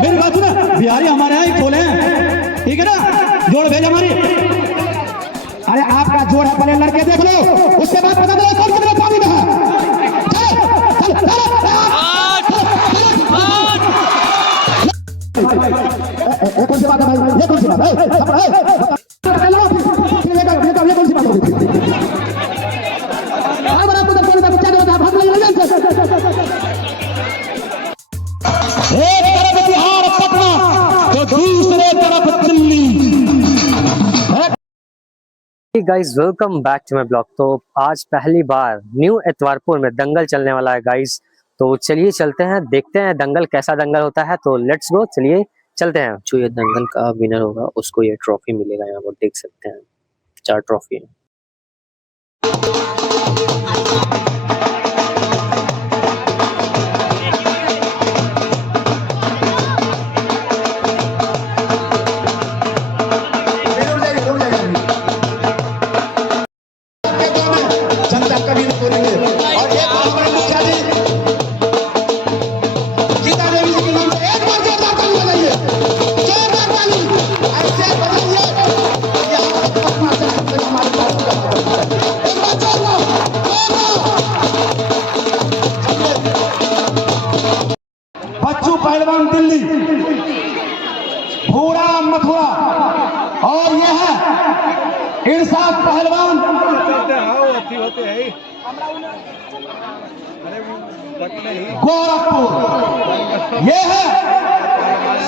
मेरी बात सुन, बिहारी हमारे यहाँ खोले हैं, ठीक है ना, जोड़ भेज हमारी। अरे आपका जोड़ है, पहले लड़के देख लो, उसके बाद पता चला कौन कितने पानी में है। ये कौन सी बात है भाई, ये कौन सी बात है, ये कौन सी बात होगी। एक तरफ बिहार पटना तो दूसरे तरफ Delhi. Guys welcome back to my blog. तो आज पहली बार न्यू एतवारपुर में दंगल चलने वाला है गाइज। तो चलिए चलते हैं, देखते हैं दंगल कैसा दंगल होता है। तो लेट्स गो, चलिए चलते हैं। जो ये दंगल का विनर होगा उसको ये ट्रॉफी मिलेगा। यहाँ पर देख सकते हैं 4 ट्रॉफी है। बच्चू पहलवान दिल्ली, भूरा मथुरा, और ये है इरशाद पहलवान गोरखपुर। ये है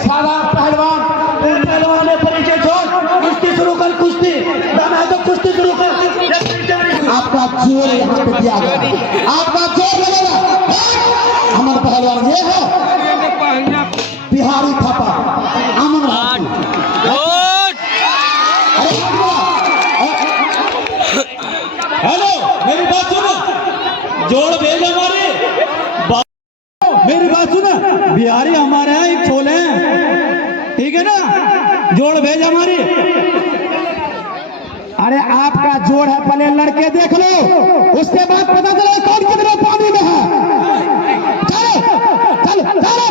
सादा पहलवान। पहलवान ने परिचय छोड़, कुश्ती शुरू कर, कुश्ती दम है तो कुश्ती शुरू कर। आपका जोर यहाँ पे दिया गया, आपका जोर लगेगा। अमर पहलवान ये है बिहारी थापा अमन। हेलो, मेरी बात सुनो, जोड़ भेज हमारे। मेरी बात सुनो, बिहारी हमारे यहाँ एक छोले हैं, ठीक है ना, जोड़ भेज हमारी। अरे आपका जोड़ है, पहले लड़के देख लो, उसके बाद पता चला कौन कितने पानी में है। चलो चलो चलो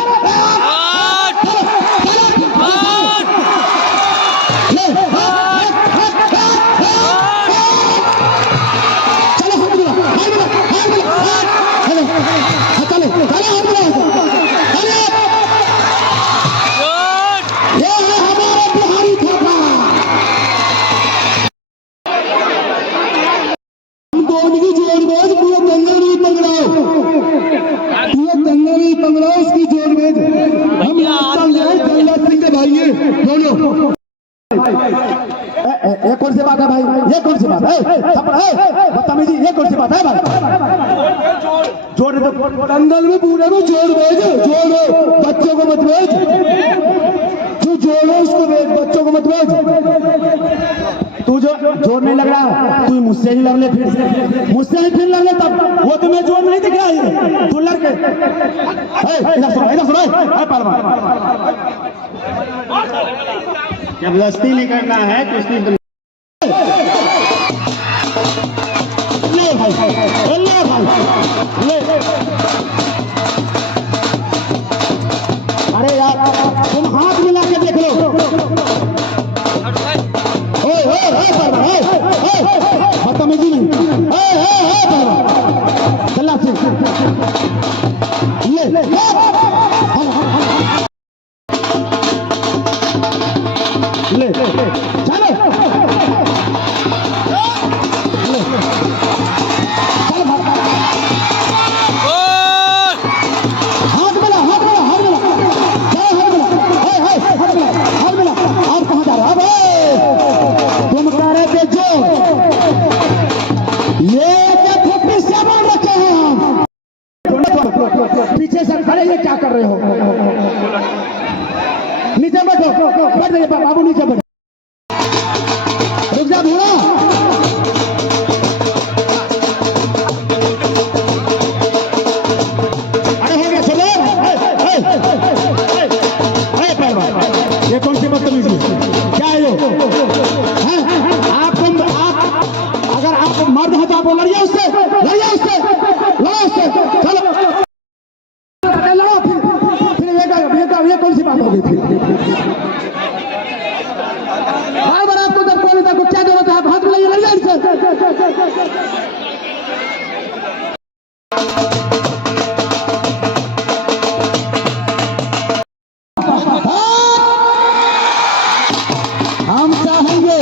ये कौन सी बात है भाई, ये कौन सी बात है, बदतमीजी, ये कौन सी बात है भाई। जोड़ दंगल में पूरे में जोड़ भेज, जोड़ो बच्चों को मत भेज, तू जोड़ो उसको भेज, बच्चों को मत भेज। तू जो जोड़ नहीं लग रहा, तू मुझसे ही लड़ ले, फिर मुझसे ही फिर लड़ ले, तब वो तुम्हें जोड़ नहीं दिखा तू लड़के। इधर सुनो, इधर सुनो, जबरदस्ती नहीं करना है, कुश्ती ले भाई, ले भाई, ले। अरे यार तुम हाथ मिला के देख लो। बदतमीजी नहीं, चला ले ले चलो हाथ मिला, हाथ मिला, हाथ मिला, हाथ मिला। और कहाँ जा रहा है तुम? कह रहे थे जो ये खोपड़ी से बोल रखे हैं हम, पीछे से खड़े ये क्या कर रहे हो? नीचे बैठो, बैठ जाइए बाबू, नीचे बैठो। रुक जा भूरा, अरे हो गया, चलो। ये कौन सी बदतमीजी, क्या है ये? आपको अगर आप मर्द हो तो आप लड़िए उससे, लड़िए उससे, लड़ो उससे, चलो लड़ो। फिर जाओ, ये कौन सी बात हो गई थी? बार बार आपको जब कोई नेता को क्या जरूरत है, आप हाथ मिलाइए, लग जाए इनसे। हम चाहेंगे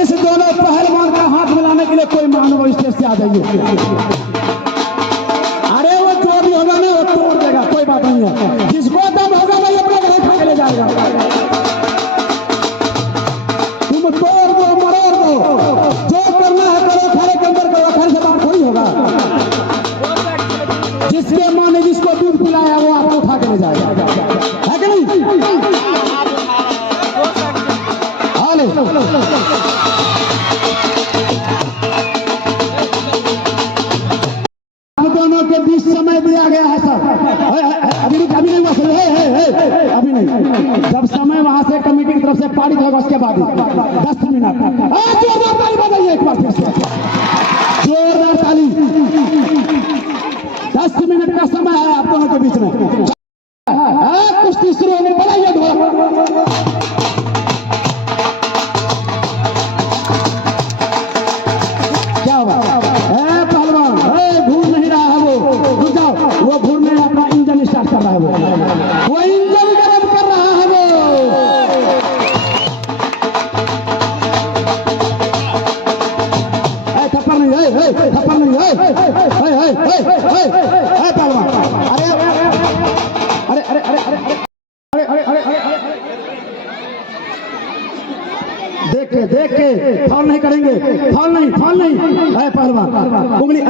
इस दोनों पहलवान का हाथ मिलाने के लिए कोई मानव स्टेज से आ जाइए। अरे वो जो भी होगा ना वो तोड़ देगा, कोई बात नहीं है। जिसको दम होगा भाई अपने घर खा के ले जाएगा। तुम तोड़ दो, मरोड़ दो, जो करना है करो, खाने के अंदर करो, खाने से बाहर थोड़ी होगा। जिसके माँ ने जिसको दूध पिलाया वो आपको उठा के ले जाएगा, है कि नहीं? हम दोनों के बीच समय दिया गया है सर। अभी नहीं हुआ सर, अभी नहीं। जब समय वहां से कमेटी की तरफ से पारित होगा उसके बाद 10 मिनट जोरदार ताली बजाइए एक बार फिर से, जोरदार ताली। 10 मिनट का समय है आप दोनों के बीच में। कुश्ती शुरू होने, बनाइए ढोल। वो घूरने अपना इंजन स्टार्ट कर रहा है, वो इंजन गर्म कर रहा है। वो थप्पड़ नहीं, थप्पड़ नहीं, अरे अरे अरे अरे अरे अरे अरे अरे देख के फॉल नहीं करेंगे, फॉल नहीं पहलवान। उंगली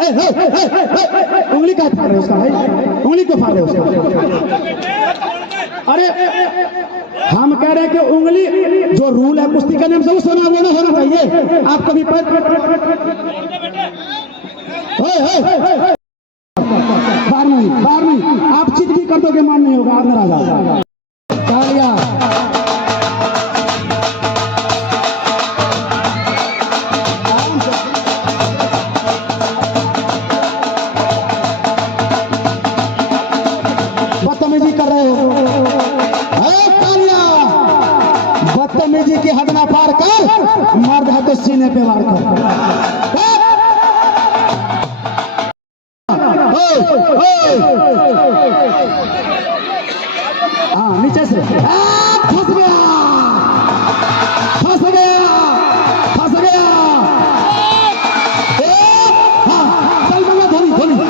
उंगली क्या फाड़ रहे उसका भाई, उंगली क्यों फाड़ रहे उसका? अरे हम कह रहे हैं कि उंगली जो रूल है कुश्ती के नियम से वो होना चाहिए। आप कभी बाहर नहीं, आप चिट भी कर दोगे मान नहीं होगा, आप नाराज तालियां। बदतमीजी कर रहे हो, बदतमीजी की हद ना पार कर, मर्द है तो सीने पे वार कर। हाँ नीचे से फंस गया, फंस गया, फंस गया। हाँ चल बंगा, धोनी धोनी धोनी।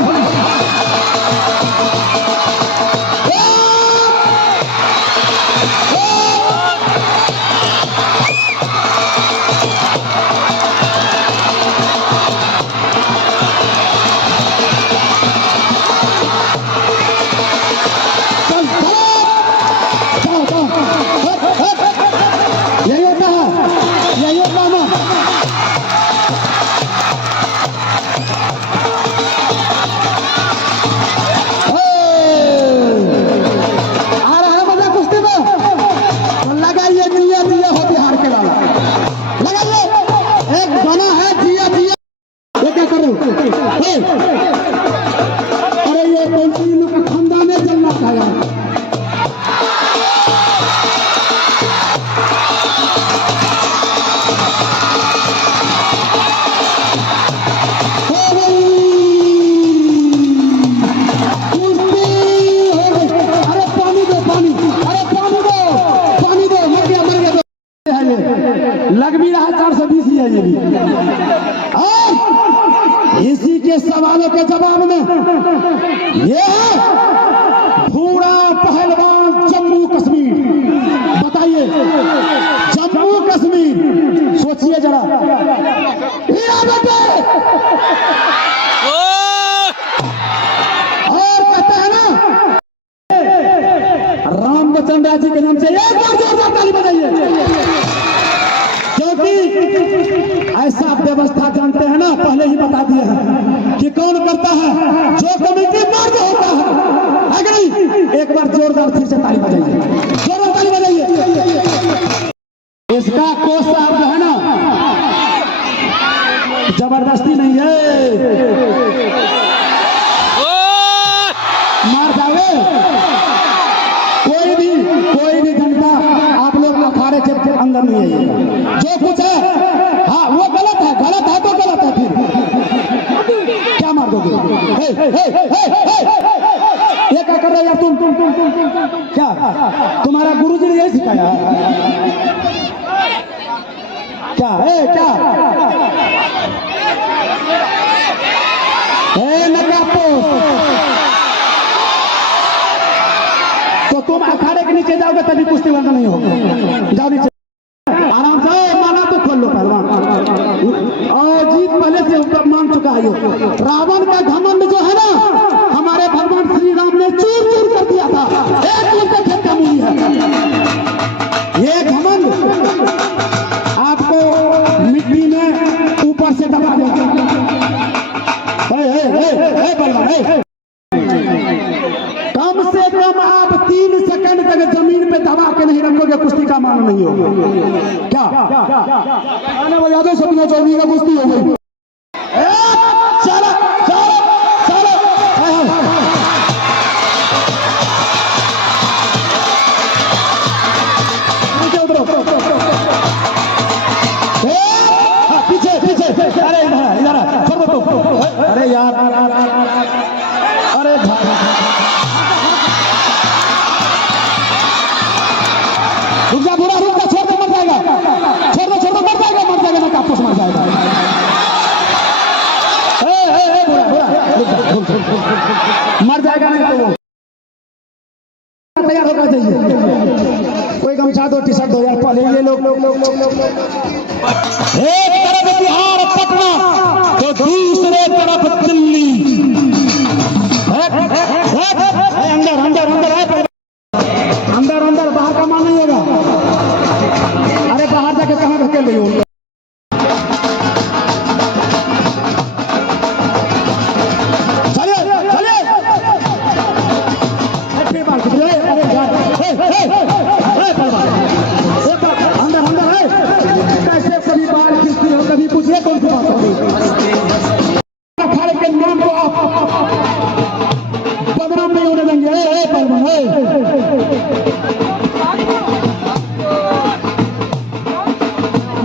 अरे ये कौन सी लोग का खानदान है जलना खाया। अरे पानी दो, पानी, अरे पानी दो, पानी दो, मर गया लग भी रहा 420 ही है ये भी। इसी के सवालों के जवाब में ये है भूरा पहलवान जम्मू कश्मीर। बताइए जम्मू कश्मीर, सोचिए जरा। और कहते हैं ना रामचंद्र राय जी के नाम से एक बार जोरदार ताली बजाइए, क्योंकि ऐसा व्यवस्था जानते हैं ना, पहले ही बता दिए हैं कि कौन करता है, जो कमेटी मर्द होता है कि नहीं। एक बार जोरदार फिर से ताली बजाइए, जोरदार ताली बजाइए। इसका कोच साहब जो है ना, जबरदस्ती नहीं है, मार जाओगे कोई भी अंदर नहीं आइएगा। जो कुछ है हाँ वो गलत है तो गलत है। फिर क्या मार दोगे? ये क्या कर रहे यार तुम? क्या तुम्हारा गुरुजी ने यही सिखाया? क्या क्या तो तुम अखाड़े के नीचे जाओगे तभी कुश्ती बंद नहीं होगा। जाओ नीचे आराम से, माना तो खोल लो पहलवान। और जीत पहले से ऊपर मान चुका है। रावण का घमंड जो है ना, हमारे भगवान श्री राम ने चूर चूर कर दिया था। एक चूर का खेत का मूली है ये घमंड, आपको मिट्टी में ऊपर से दबा देगा। कम से कम आप 3 सेकंड तक जमीन पे दबा के नहीं रखोगे, कुश्ती का मान नहीं होगा। क्या आने वाले यादव सपना चौधरी का कुश्ती हो गई। चलो चलो चलो पीछे पीछे, अरे इधर अरे यार, अरे रुक जा बुरा, रुक जा, छोड़ दे, मर जाएगा, छोड़ दो मर जाएगा ना, कापूस मर जाएगा। मर जाएगा नहीं तो वो तैयार होना चाहिए। कोई गमछा दो, टी शर्ट दो यार। पहले ये लोग एक तरफ बिहार पटना तो दूसरे तरफ दिल्ली। अंदर अंदर अंदर अंदर अंदर, बाहर का मान नहीं होगा। अरे बाहर जाके कहाँ धकेल रही हो? अंदर अंदर है कैसे, कभी बाहर किसकी हो, कभी कुछ, ये कौन सी बात होगी? अखाड़े के नाम को आप बदनाम नहीं होने देंगे।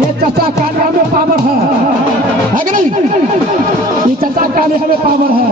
ये चचा कालिया में पावर है कि नहीं? ये चचा कालिया में पावर है।